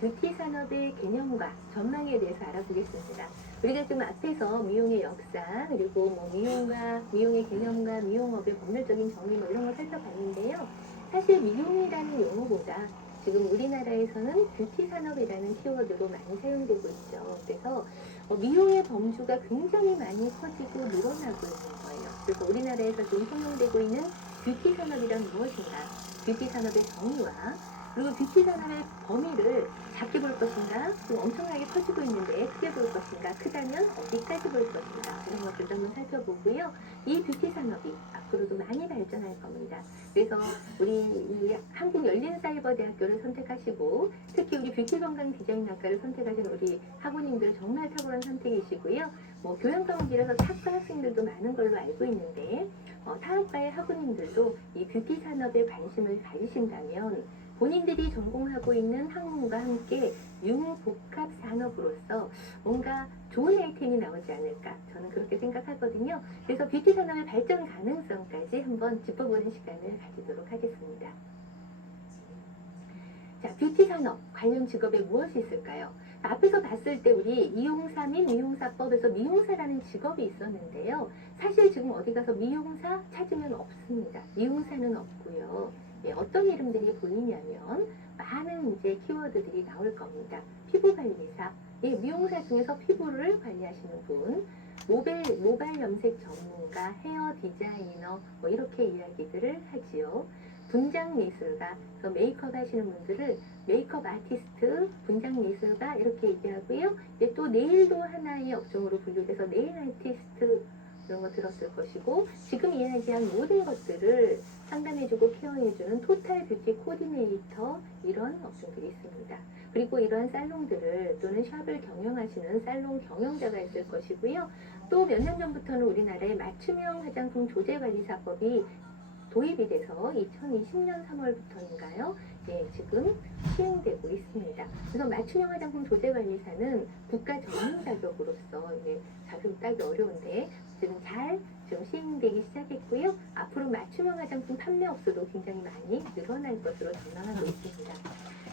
뷰티 산업의 개념과 전망에 대해서 알아보겠습니다. 우리가 지금 앞에서 미용의 역사, 그리고 뭐 미용의 개념과 미용업의 법률적인 정의 뭐 이런 걸 살펴봤는데요. 사실 미용이라는 용어보다 지금 우리나라에서는 뷰티 산업이라는 키워드로 많이 사용되고 있죠. 그래서 미용의 범주가 굉장히 많이 커지고 늘어나고 있는 거예요. 그래서 우리나라에서 지금 통용되고 있는 뷰티 산업이란 무엇인가, 뷰티 산업의 정의와 그리고 뷰티 산업의 범위를 작게 볼 것인가, 좀 엄청나게 커지고 있는데 크게 볼 것인가, 크다면 어디까지 볼 것인가, 이런 것들도 한번 살펴보고요. 이 뷰티 산업이 앞으로도 많이 발전할 겁니다. 그래서 우리 이 한국열린사이버대학교를 선택하시고 특히 우리 뷰티 건강 디자인학과를 선택하신 우리 학우님들 정말 탁월한 선택이시고요. 뭐 교양과목이라서 타과 학생들도 많은 걸로 알고 있는데 타학과의 학우님들도 이 뷰티 산업에 관심을 가지신다면 본인들이 전공하고 있는 학문과 함께 융복합 산업으로서 뭔가 좋은 아이템이 나오지 않을까, 저는 그렇게 생각하거든요. 그래서 뷰티 산업의 발전 가능성까지 한번 짚어보는 시간을 가지도록 하겠습니다. 자, 뷰티 산업 관련 직업에 무엇이 있을까요? 앞에서 봤을 때 우리 이용사 및 미용사법에서 미용사라는 직업이 있었는데요. 사실 지금 어디 가서 미용사 찾으면 없습니다. 미용사는 없고요. 예, 어떤 이름들이 보이냐면 많은 이제 키워드들이 나올 겁니다. 피부관리사, 예, 미용사 중에서 피부를 관리하시는 분, 모발 염색 전문가, 헤어 디자이너, 뭐 이렇게 이야기들을 하지요. 분장 미술가, 그래서 메이크업 하시는 분들을 메이크업 아티스트, 분장 미술가 이렇게 얘기하고요. 또 네일도 하나의 업종으로 분류돼서 네일 아티스트 이런 거 들었을 것이고, 지금 이야기한 모든 것들을 상담해주고 케어해주는 토탈 뷰티 코디네이터, 이런 업종들이 있습니다. 그리고 이러한 살롱들을 또는 샵을 경영하시는 살롱 경영자가 있을 것이고요. 또 몇 년 전부터는 우리나라에 맞춤형 화장품 조제관리사법이 도입이 돼서 2020년 3월부터인가요? 예, 지금 시행되고 있습니다. 그래서 맞춤형 화장품 조제관리사는 국가 전문 자격으로서 자격이 따기 어려운데 지금 시행되기 시작했고요. 앞으로 맞춤형 화장품 판매업소도 굉장히 많이 늘어날 것으로 전망하고 있습니다.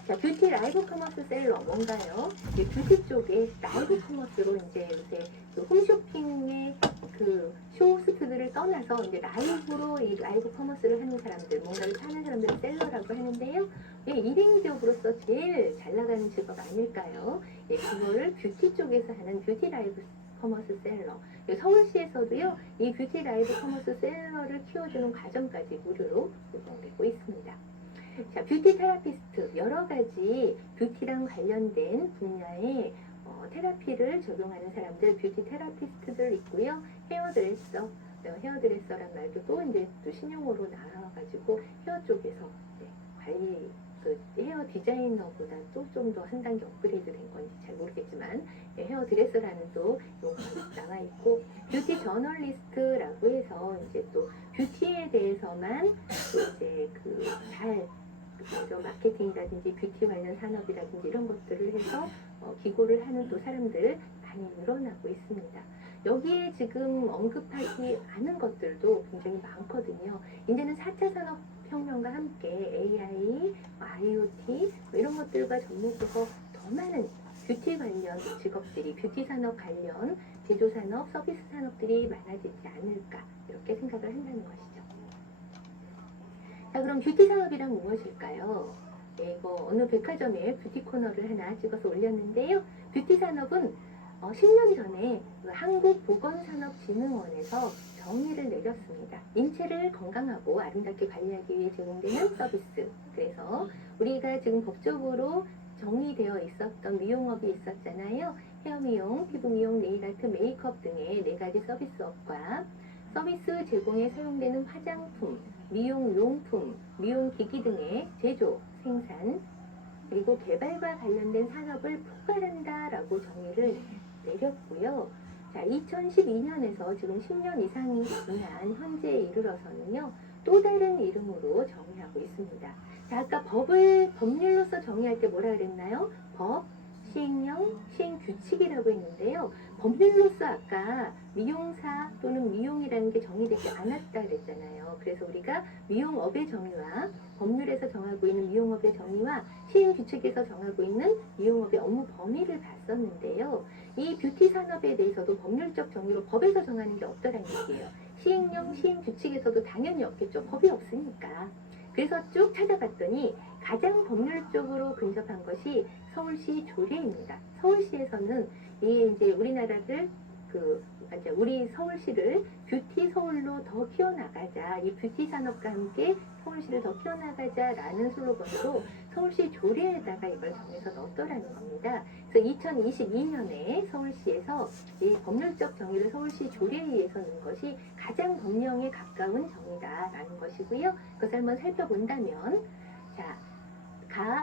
자, 뷰티 라이브 커머스 셀러 뭔가요? 뷰티 쪽에 라이브 커머스로 이제 요새 그 홈쇼핑의 그 쇼호스트들을 떠나서 이제 라이브로 이 라이브 커머스를 하는 사람들, 뭔가를 파는 사람들을 셀러라고 하는데요. 예, 1인 기업으로서 제일 잘 나가는 직업 아닐까요? 예, 그거를 뷰티 쪽에서 하는 뷰티 라이브 커머스 셀러. 예, 서울시에서도요, 이 뷰티 라이브 커머스 셀러를 키워주는 과정까지 무료로 운영되고 있습니다. 자, 뷰티 테라피스트, 여러 가지 뷰티랑 관련된 분야의 테라피를 적용하는 사람들, 뷰티 테라피스트들 있고요. 헤어드레서란 말도 또 이제 또 신용어로 나와가지고 헤어 쪽에서 관리, 그 헤어 디자이너보다 또 좀 더 한 단계 업그레이드 된 건지 잘 모르겠지만 헤어 드레서라는 또 용어가 나와 있고, 뷰티 저널리스트라고 해서 이제 또 뷰티에 대해서만 또 이제 마케팅이라든지 뷰티 관련 산업이라든지 이런 것들을 해서 기고를 하는 또 사람들 많이 늘어나고 있습니다. 여기에 지금 언급하지 않은 것들도 굉장히 많거든요. 이제는 4차 산업혁명과 함께 AI, IoT 이런 것들과 접목해서 더 많은 뷰티 관련 직업들이, 뷰티 산업 관련 제조산업, 서비스 산업들이 많아지지 않을까, 이렇게 생각을 한다는 것이죠. 자, 그럼 뷰티 산업이란 무엇일까요? 네, 이거 어느 백화점에 뷰티 코너를 하나 찍어서 올렸는데요. 뷰티 산업은 10년 전에 한국보건산업진흥원에서 정의를 내렸습니다. 인체를 건강하고 아름답게 관리하기 위해 제공되는 서비스. 그래서 우리가 지금 법적으로 정의되어 있었던 미용업이 있었잖아요. 헤어미용, 피부미용, 네일아트, 메이크업 등의 4가지 서비스업과 서비스 제공에 사용되는 화장품, 미용용품, 미용기기 등의 제조, 생산, 그리고 개발과 관련된 산업을 포괄한다라고 정의를 내렸고요. 자, 2012년에서 지금 10년 이상이 지난 현재에 이르러서는요, 또 다른 이름으로 정의하고 있습니다. 자, 아까 법률로서 정의할 때 뭐라 그랬나요? 법, 시행령, 시행규칙이라고 했는데요. 법률로서 아까 미용사 또는 미용이라는 게 정의되지 않았다 그랬잖아요. 그래서 우리가 미용업의 정의와 법률에서 정하고 있는 미용업의 정의와 시행규칙에서 정하고 있는 미용업의 업무 범위를 봤었는데요. 이 뷰티 산업에 대해서도 법률적 정의로 법에서 정하는 게 없더라는 얘기예요. 시행령, 시행규칙에서도 당연히 없겠죠. 법이 없으니까. 그래서 쭉 찾아봤더니 가장 법률적으로 근접한 것이 서울시 조례입니다. 서울시에서는 이제 우리나라를 이제 우리 서울시를 뷰티 서울로 더 키워나가자, 이 뷰티 산업과 함께 서울시를 더 키워나가자라는 슬로건으로 서울시 조례에다가 이걸 정해서 넣었더라는 겁니다. 그래서 2022년에 서울시에서 이 법률적 정의를 서울시 조례에 의해서 넣은 것이 가장 법령에 가까운 정의다라는 것이고요. 그것을 한번 살펴본다면, 자,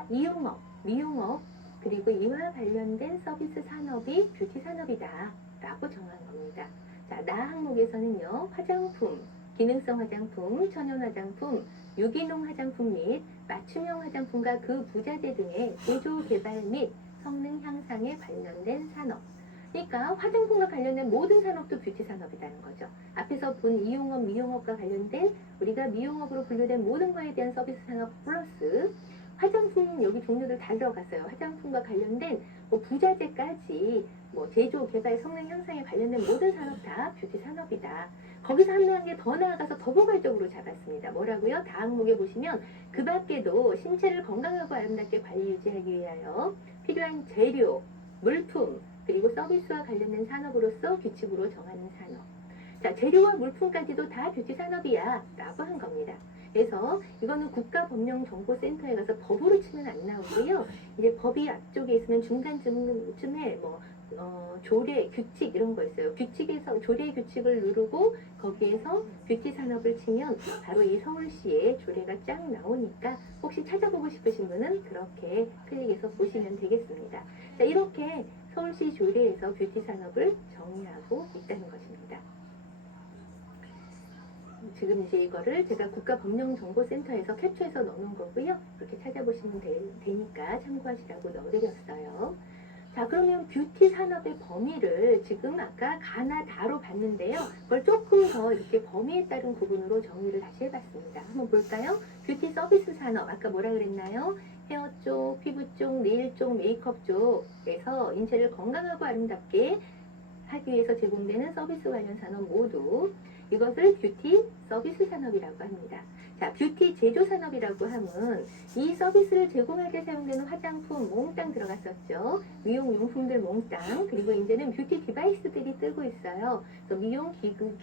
이용업, 미용업, 그리고 이와 관련된 서비스 산업이 뷰티 산업이다 라고 정한 겁니다. 자, 나 항목에서는요, 화장품, 기능성 화장품, 천연 화장품, 유기농 화장품 및 맞춤형 화장품과 그 부자재 등의 제조 개발 및 성능 향상에 관련된 산업. 그러니까 화장품과 관련된 모든 산업도 뷰티 산업이라는 거죠. 앞에서 본 이용업, 미용업과 관련된 우리가 미용업으로 분류된 모든 거에 대한 서비스 산업 플러스 화장품 여기 종류들 다 들어갔어요. 화장품과 관련된 부자재까지 제조, 개발, 성능 향상에 관련된 모든 산업 다 뷰티 산업이다. 거기서 한 단계 더 나아가서 더 포괄적으로 잡았습니다. 뭐라고요? 다음 항목에 보시면 그 밖에도 신체를 건강하고 아름답게 관리 유지하기 위하여 필요한 재료, 물품, 그리고 서비스와 관련된 산업으로서 규칙으로 정하는 산업. 자, 재료와 물품까지도 다 뷰티 산업이야 라고 한 겁니다. 그래서 이거는 국가법령정보센터에 가서 법으로 치면 안 나오고요. 이제 법이 앞쪽에 있으면 중간쯤에 조례, 규칙 이런 거 있어요. 규칙에서 조례 규칙을 누르고 거기에서 뷰티 산업을 치면 바로 이 서울시의 조례가 쫙 나오니까 혹시 찾아보고 싶으신 분은 그렇게 클릭해서 보시면 되겠습니다. 자, 이렇게 서울시 조례에서 뷰티 산업을 정의하고 있다는 것입니다. 지금 이제 이거를 제가 국가법령정보센터에서 캡처해서 넣어놓은 거고요. 이렇게 찾아보시면 되니까 참고하시라고 넣어드렸어요. 자, 그러면 뷰티 산업의 범위를 지금 아까 가나 다로 봤는데요. 그걸 조금 더 이렇게 범위에 따른 구분으로 정의를 다시 해봤습니다. 한번 볼까요? 뷰티 서비스 산업, 아까 뭐라 그랬나요? 헤어 쪽, 피부 쪽, 네일 쪽, 메이크업 쪽에서 인체를 건강하고 아름답게 하기 위해서 제공되는 서비스 관련 산업 모두 이것을 뷰티 서비스 산업이라고 합니다. 자, 뷰티 제조 산업이라고 하면 이 서비스를 제공하기 위해 사용되는 화장품 몽땅 들어갔었죠. 미용용품들 몽땅, 그리고 이제는 뷰티 디바이스들이 뜨고 있어요. 그래서 미용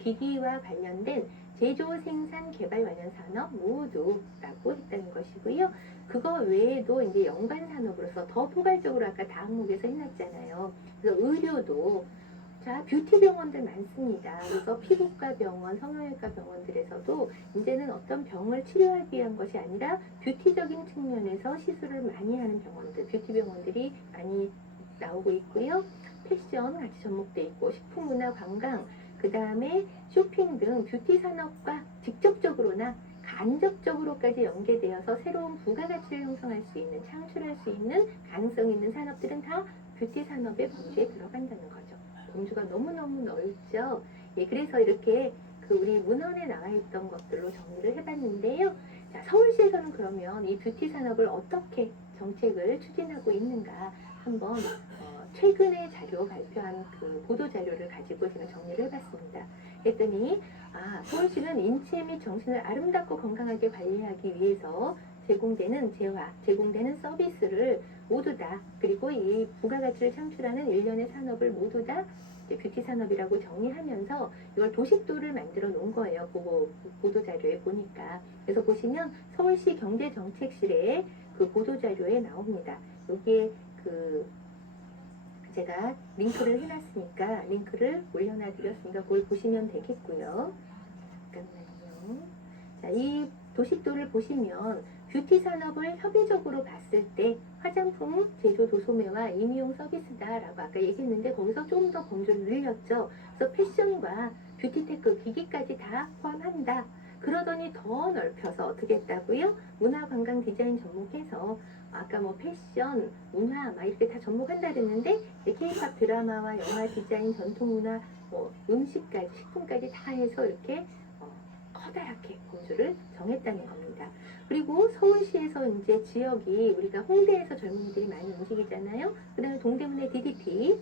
기기와 관련된 제조, 생산, 개발 관련 산업 모두라고 했다는 것이고요. 그거 외에도 이제 연관 산업으로서 더 포괄적으로 아까 다음 항목에서 해놨잖아요. 그래서 의료도 자, 뷰티 병원들 많습니다. 그래서 피부과 병원, 성형외과 병원들에서도 이제는 어떤 병을 치료하기 위한 것이 아니라 뷰티적인 측면에서 시술을 많이 하는 병원들, 뷰티 병원들이 많이 나오고 있고요. 패션 같이 접목돼 있고, 식품문화, 관광, 그 다음에 쇼핑 등 뷰티 산업과 직접적으로나 간접적으로까지 연계되어서 새로운 부가가치를 형성할 수 있는, 창출할 수 있는 가능성 있는 산업들은 다 뷰티 산업의 범주에 들어간다는 거죠. 범주가 너무너무 넓죠. 예, 그래서 이렇게 우리 문헌에 나와 있던 것들로 정리를 해봤는데요. 자, 서울시에서는 그러면 이 뷰티 산업을 어떻게 정책을 추진하고 있는가 한번 최근에 자료 발표한 보도 자료를 가지고 제가 정리를 해봤습니다. 했더니 서울시는 인체 및 정신을 아름답고 건강하게 관리하기 위해서 제공되는 서비스를 모두 다, 그리고 이 부가가치를 창출하는 일련의 산업을 모두 다 뷰티 산업이라고 정의하면서 이걸 도식도를 만들어 놓은 거예요. 보도 자료에 보니까. 그래서 보시면 서울시 경제정책실의 보도 자료에 나옵니다. 여기에 제가 링크를 해놨으니까 링크를 올려놔 드렸으니까 그걸 보시면 되겠고요. 잠깐만요. 자, 이 도식도를 보시면 뷰티 산업을 협의적으로 봤을 때 화장품 제조 도소매와 임의용 서비스다라고 아까 얘기했는데 거기서 좀 더 범주를 늘렸죠. 그래서 패션과 뷰티테크 기기까지 다 포함한다. 그러더니 더 넓혀서 어떻게 했다고요? 문화관광 디자인 접목해서 아까 뭐 패션, 문화 막 이렇게 다 접목한다 그랬는데 K-팝 드라마와 영화, 디자인, 전통문화, 뭐 음식까지, 식품까지 다 해서 이렇게 커다랗게 범주를 정했다는 겁니다. 그리고 서울시에서 이제 지역이 우리가 홍대에서 젊은이들이 많이 움직이잖아요. 그 다음에 동대문의 DDP,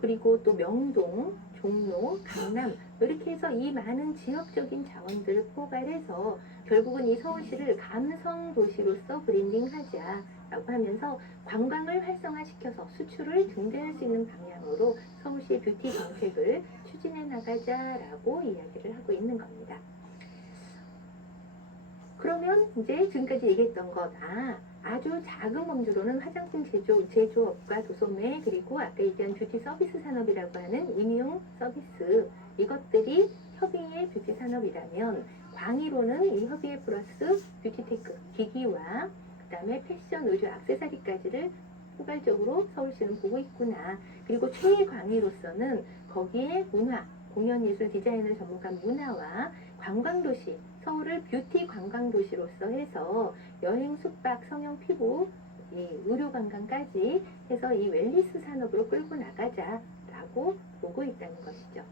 그리고 또 명동, 종로, 강남 이렇게 해서 이 많은 지역적인 자원들을 포괄해서 결국은 이 서울시를 감성 도시로서 브랜딩하자라고 하면서 관광을 활성화시켜서 수출을 증대할 수 있는 방향으로 서울시의 뷰티 정책을 추진해 나가자라고 이야기를 하고 있는 겁니다. 그러면 이제 지금까지 얘기했던 것, 아주 작은 범주로는 화장품 제조업과 도소매, 그리고 아까 얘기한 뷰티 서비스 산업이라고 하는 임용 서비스, 이것들이 협의의 뷰티 산업이라면 광의로는 이 협의의 플러스 뷰티테크, 기기와 그 다음에 패션, 의류, 액세서리까지를 포괄적으로 서울시는 보고 있구나. 그리고 최광의로서는 거기에 문화, 공연예술, 디자인을 접목한 문화와 관광도시, 서울을 뷰티 관광도시로서 해서 여행, 숙박, 성형, 피부, 이 의료 관광까지 해서 이 웰니스 산업으로 끌고 나가자라고 보고 있다는 것이죠.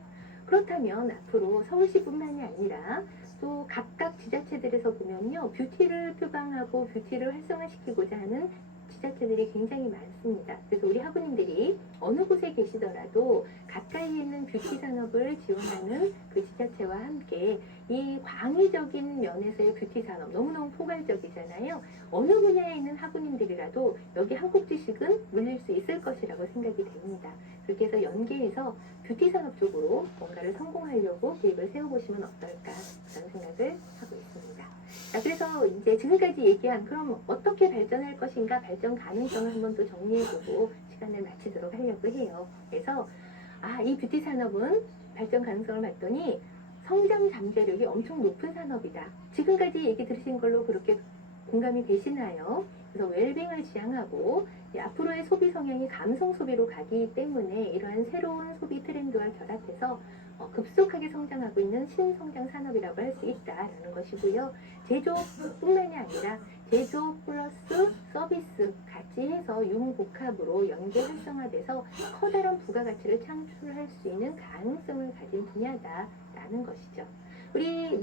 그렇다면 앞으로 서울시뿐만이 아니라 또 각각 지자체들에서 보면요, 뷰티를 표방하고 뷰티를 활성화시키고자 하는 지자체들이 굉장히 많습니다. 그래서 우리 학우님들이 어느 곳에 계시더라도 가까이에 있는 뷰티 산업을 지원하는 그 지자체와 함께 이 광의적인 면에서의 뷰티 산업 너무너무 포괄적이잖아요. 어느 분야에 있는 학우님들이라도 여기 한국 지식은 물릴 수 있을 것이라고 생각이 됩니다. 그렇게 해서 연계해서 뷰티 산업 쪽으로 뭔가를 성공하려고 계획을 세워보시면 어떨까 그런 생각을 하고 있습니다. 자, 그래서 이제 지금까지 얘기한 그럼 어떻게 발전할 것인가 발전 가능성을 한번 또 정리해보고 시간을 마치도록 하려고 해요. 그래서 이 뷰티 산업은 발전 가능성을 봤더니 성장 잠재력이 엄청 높은 산업이다. 지금까지 얘기 들으신 걸로 그렇게 공감이 되시나요? 그래서 웰빙을 지향하고 앞으로의 소비 성향이 감성 소비로 가기 때문에 이러한 새로운 소비 트렌드와 결합해서 급속하게 성장하고 있는 신성장 산업이라고 할 수 있다라는 것이고요. 제조뿐만이 아니라 제조 플러스 서비스 같이 해서 융복합으로 연계 활성화돼서 커다란 부가가치를 창출할 수 있는 가능성을 가진 분야다라는 것이죠. 우리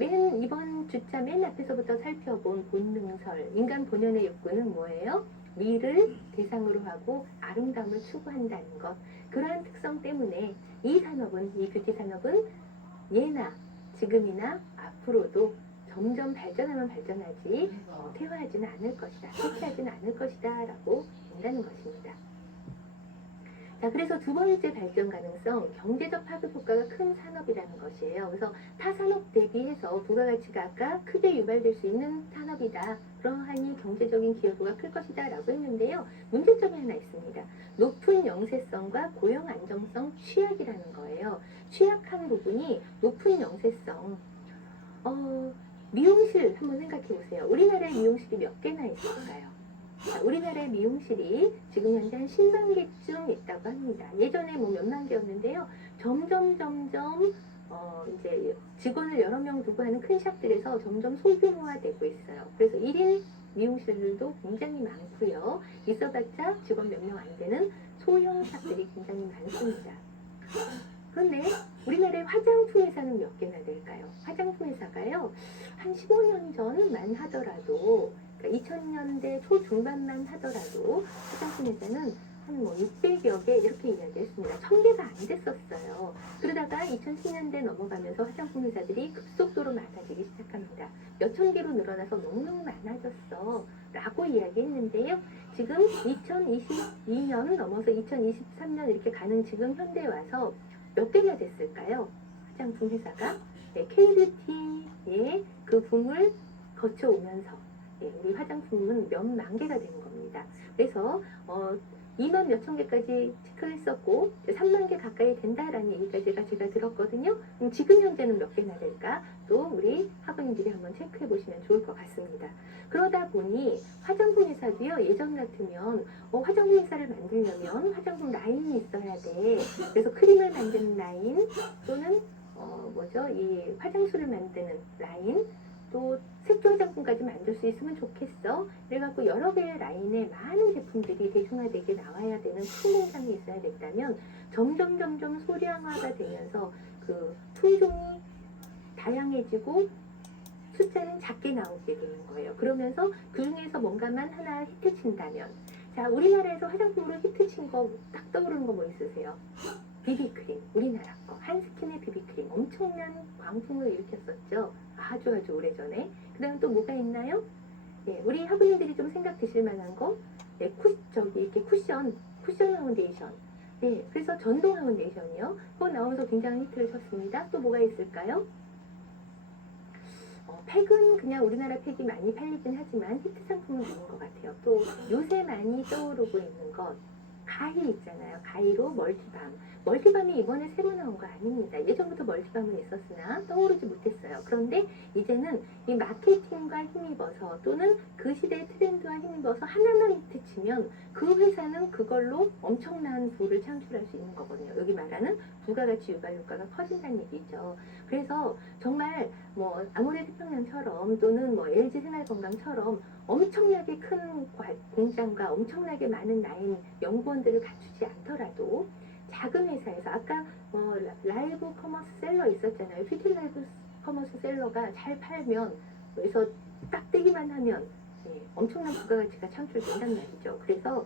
이번 주차 맨 앞에서부터 살펴본 본능설, 인간 본연의 욕구는 뭐예요? 미를 대상으로 하고 아름다움을 추구한다는 것. 그러한 특성 때문에 이 산업은, 이 뷰티 산업은 예나 지금이나 앞으로도 점점 발전하면 발전하지 퇴화하지는 않을 것이다, 쇠퇴하지는 않을 것이다 라고 본다는 것입니다. 자, 그래서 두 번째 발전 가능성, 경제적 파급 효과가 큰 산업이라는 것이에요. 그래서 타 산업 대비해서 부가가치가 아까 크게 유발될 수 있는 산업이다. 그러하니 경제적인 기여도가 클 것이다 라고 했는데요. 문제점이 하나 있습니다. 높은 영세성과 고용 안정성 취약이라는 거예요. 취약한 부분이 높은 영세성. 미용실 한번 생각해 보세요. 우리나라에 미용실이 몇 개나 있을까요? 우리나라의 미용실이 지금 현재 한 10만 개쯤 있다고 합니다. 예전에 뭐 몇만 개였는데요. 점점 이제 직원을 여러 명 두고 하는 큰 샵들에서 점점 소규모화되고 있어요. 그래서 1인 미용실들도 굉장히 많고요. 있어봤자 직원 몇 명 안 되는 소형 샵들이 굉장히 많습니다. 그런데 우리나라의 화장품 회사는 몇 개나 될까요? 화장품 회사가요, 한 15년 전만 하더라도, 그러니까 2000년대 초중반만 하더라도 화장품 회사는 한 600여 개 이렇게 이야기했습니다. 1000개가 안 됐었어요. 그러다가 2010년대 넘어가면서 화장품 회사들이 급속도로 많아지기 시작합니다. 몇천 개로 늘어나서 너무너무 많아졌어 라고 이야기했는데요. 지금 2022년 넘어서 2023년 이렇게 가는 지금 현대에 와서 몇 개나 됐을까요? 화장품 회사가 K뷰티의 그 붐을 거쳐오면서 우리 화장품은 몇만 개가 되는 겁니다. 그래서 2만 몇천 개까지 체크했었고 3만 개 가까이 된다라는 얘기까지 제가 들었거든요. 그럼 지금 현재는 몇 개나 될까? 또 우리 학우님들이 한번 체크해 보시면 좋을 것 같습니다. 그러다 보니 화장품 회사도요, 예전 같으면 화장품 회사를 만들려면 화장품 라인이 있어야 돼. 그래서 크림을 만드는 라인 또는 이 화장수를 만드는 라인, 또 색조 화장품까지 만들 수 있으면 좋겠어. 그래갖고 여러 개의 라인에 많은 제품들이 대중화되게 나와야 되는 큰 공장이 있어야 됐다면 점점 소량화가 되면서 그 품종이 다양해지고 숫자는 작게 나오게 되는 거예요. 그러면서 그 중에서 뭔가만 하나 히트친다면, 자, 우리나라에서 화장품으로 히트친 거 딱 떠오르는 거 뭐 있으세요? 비비크림, 우리나라 거. 한스킨의 비비크림 엄청난 광풍을 일으켰었죠. 아주 오래전에. 그 다음 또 뭐가 있나요? 예, 우리 학우님들이 좀 생각 드실 만한 거, 예, 이렇게 쿠션 파운데이션. 네, 그래서 전동 파운데이션이요. 그거 나오면서 굉장히 히트를 쳤습니다. 또 뭐가 있을까요? 팩은 그냥 우리나라 팩이 많이 팔리긴 하지만 히트 상품은 아닌 것 같아요. 또 요새 많이 떠오르고 있는 것, 가히 있잖아요. 가히로 멀티밤이 이번에 새로 나온 거 아닙니다. 예전부터 멀티밤은 있었으나 떠오르지 못했어요. 그런데 이제는 이 마케팅과 힘입어서 또는 그 시대의 트렌드와 힘입어서 하나만 히트치면 그 회사는 그걸로 엄청난 부를 창출할 수 있는 거거든요. 여기 말하는 부가가치 유발 효과가 커진다는 얘기죠. 그래서 정말 뭐 아모레태평양처럼 또는 뭐 LG생활건강처럼 엄청나게 큰 공장과 엄청나게 많은 라인 연구원들을 갖추지 않더라도 작은 회사에서 아까 라이브 커머스 셀러 있었잖아요. 뷰티 라이브 커머스 셀러가 잘 팔면 그래서 딱 뜨기만 하면 엄청난 부가가치가 창출된단 말이죠. 그래서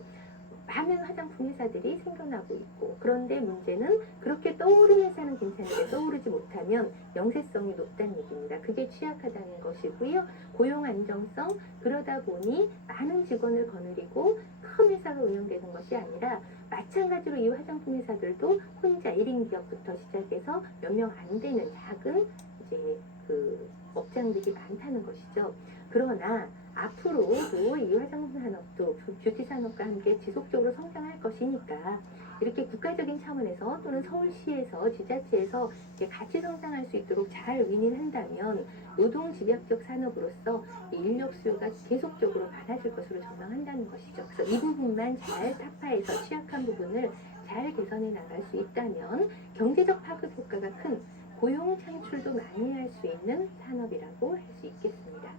많은 화장품 회사들이 생겨나고 있고, 그런데 문제는 그렇게 떠오르는 회사는 괜찮은데 떠오르지 못하면 영세성이 높다는 얘기입니다. 그게 취약하다는 것이고요. 고용 안정성, 그러다 보니 많은 직원을 거느리고 큰 회사가 운영되는 것이 아니라 마찬가지로 이 화장품 회사들도 혼자 1인 기업부터 시작해서 몇 명 안 되는 작은 이제 그 업장들이 많다는 것이죠. 그러나 앞으로도 이 화장품 산업도 뷰티 산업과 함께 지속적으로 성장할 것이니까 이렇게 국가적인 차원에서 또는 서울시에서 지자체에서 같이 성장할 수 있도록 잘 윈윈한다면 노동 집약적 산업으로서 인력 수요가 계속적으로 많아질 것으로 전망한다는 것이죠. 그래서 이 부분만 잘 타파해서 취약한 부분을 잘 개선해 나갈 수 있다면 경제적 파급 효과가 큰 고용 창출도 많이 할 수 있는 산업이라고 할 수 있겠습니다.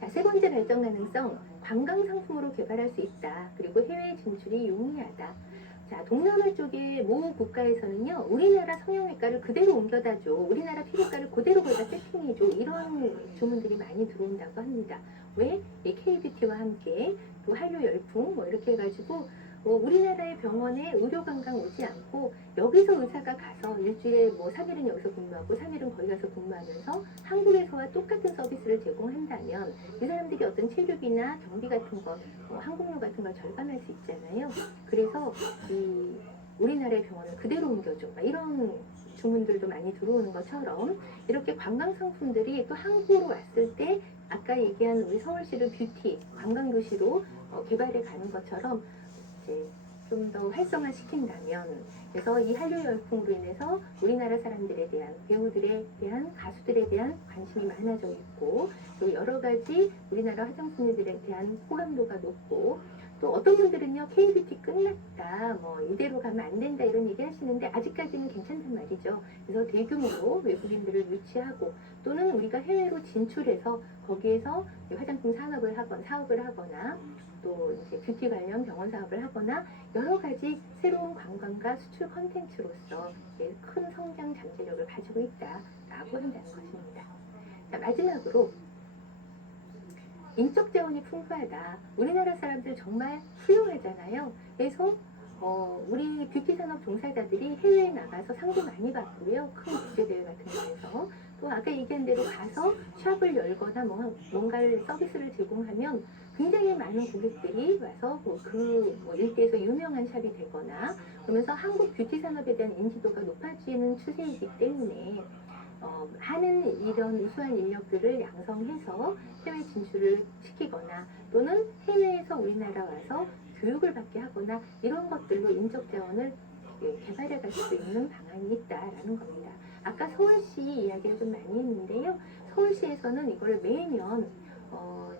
자, 세 번째 발전 가능성, 관광 상품으로 개발할 수 있다. 그리고 해외 진출이 용이하다. 자, 동남아 쪽의 모 국가에서는요, 우리나라 성형외과를 그대로 옮겨다 줘, 우리나라 피부과를 그대로 거기다 세팅해 줘, 이런 주문들이 많이 들어온다고 합니다. 왜? 이 K뷰티와 함께 또 한류 열풍 뭐 이렇게 해가지고 우리나라의 병원에 의료 관광 오지 않고 여기서 의사가 가서 일주일에 뭐 3일은 여기서 근무하고 3일은 거기 가서 근무하면서 한국에서와 똑같은 서비스를 제공한다면 이 사람들이 어떤 체류비나 경비 같은 것, 항공료 같은 걸 절감할 수 있잖아요. 그래서 이 우리나라의 병원을 그대로 옮겨줘, 이런 주문들도 많이 들어오는 것처럼 이렇게 관광 상품들이 또 한국으로 왔을 때 아까 얘기한 우리 서울시를 뷰티 관광도시로 개발해 가는 것처럼 좀 더 활성화시킨다면, 그래서 이 한류 열풍으로 인해서 우리나라 사람들에 대한, 배우들에 대한, 가수들에 대한 관심이 많아져 있고, 또 여러 가지 우리나라 화장품들에 대한 호감도가 높고, 또 어떤 분들은요, K뷰티 끝났다, 뭐 이대로 가면 안 된다 이런 얘기 하시는데 아직까지는 괜찮단 말이죠. 그래서 대규모로 외국인들을 유치하고 또는 우리가 해외로 진출해서 거기에서 화장품 산업을 하거나 사업을 하거나 또 이제 뷰티 관련 병원 사업을 하거나 여러 가지 새로운 관광과 수출 컨텐츠로서 큰 성장 잠재력을 가지고 있다라고 한다는 것입니다. 자, 마지막으로 인적 자원이 풍부하다. 우리나라 사람들 정말 훌륭하잖아요. 그래서 우리 뷰티 산업 종사자들이 해외에 나가서 상도 많이 받고요. 큰 국제대회 같은 데에서 또 아까 얘기한 대로 가서 샵을 열거나 뭔가를 서비스를 제공하면 굉장히 많은 고객들이 와서 일대에서 유명한 샵이 되거나 그러면서 한국 뷰티 산업에 대한 인지도가 높아지는 추세이기 때문에 하는 이런 우수한 인력들을 양성해서 해외 진출을 시키거나 또는 해외에서 우리나라 와서 교육을 받게 하거나 이런 것들로 인적 자원을 개발해 갈 수 있는 방안이 있다라는 겁니다. 아까 서울시 이야기를 좀 많이 했는데요. 서울시에서는 이거를 매년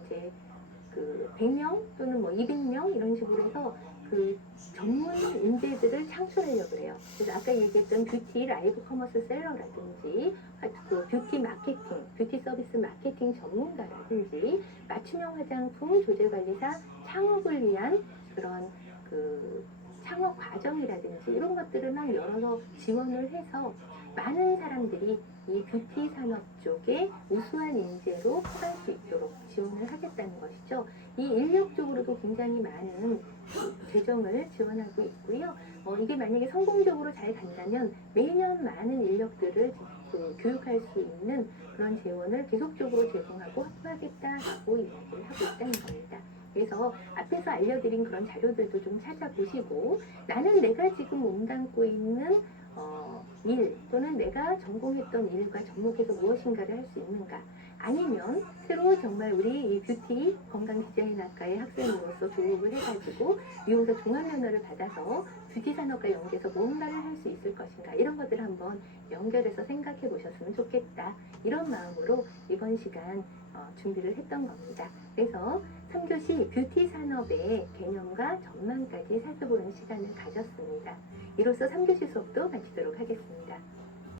이제 그 100명 또는 뭐 200명 이런 식으로 해서 그 전문 인재들을 창출하려고 해요. 그래서 아까 얘기했던 뷰티 라이브 커머스 셀러라든지 그 뷰티 마케팅, 뷰티 서비스 마케팅 전문가라든지 맞춤형 화장품 조제관리사 창업을 위한 그런 그 창업 과정이라든지 이런 것들을 막 열어서 지원을 해서 많은 사람들이 이 뷰티 산업 쪽에 우수한 인재로 커갈 수 있도록 지원을 하겠다는 것이죠. 이 인력적으로도 굉장히 많은 재정을 지원하고 있고요. 이게 만약에 성공적으로 잘 간다면 매년 많은 인력들을 교육할 수 있는 그런 재원을 계속적으로 제공하고 확보하겠다라고 이야기를 하고 있다는 겁니다. 그래서 앞에서 알려드린 그런 자료들도 좀 찾아보시고 나는 내가 지금 몸담고 있는 일 또는 내가 전공했던 일과 접목해서 무엇인가를 할 수 있는가 아니면 새로 정말 우리 이 뷰티 건강 디자인학과의 학생으로서 교육을 해가지고 미용사 종합면허를 받아서 뷰티 산업과 연계해서 무언가를 할 수 있을 것인가 이런 것들을 한번 연결해서 생각해 보셨으면 좋겠다 이런 마음으로 이번 시간 준비를 했던 겁니다. 그래서 3교시 뷰티 산업의 개념과 전망까지 살펴보는 시간을 가졌습니다. 이로써 3교시 수업도 마치도록 하겠습니다.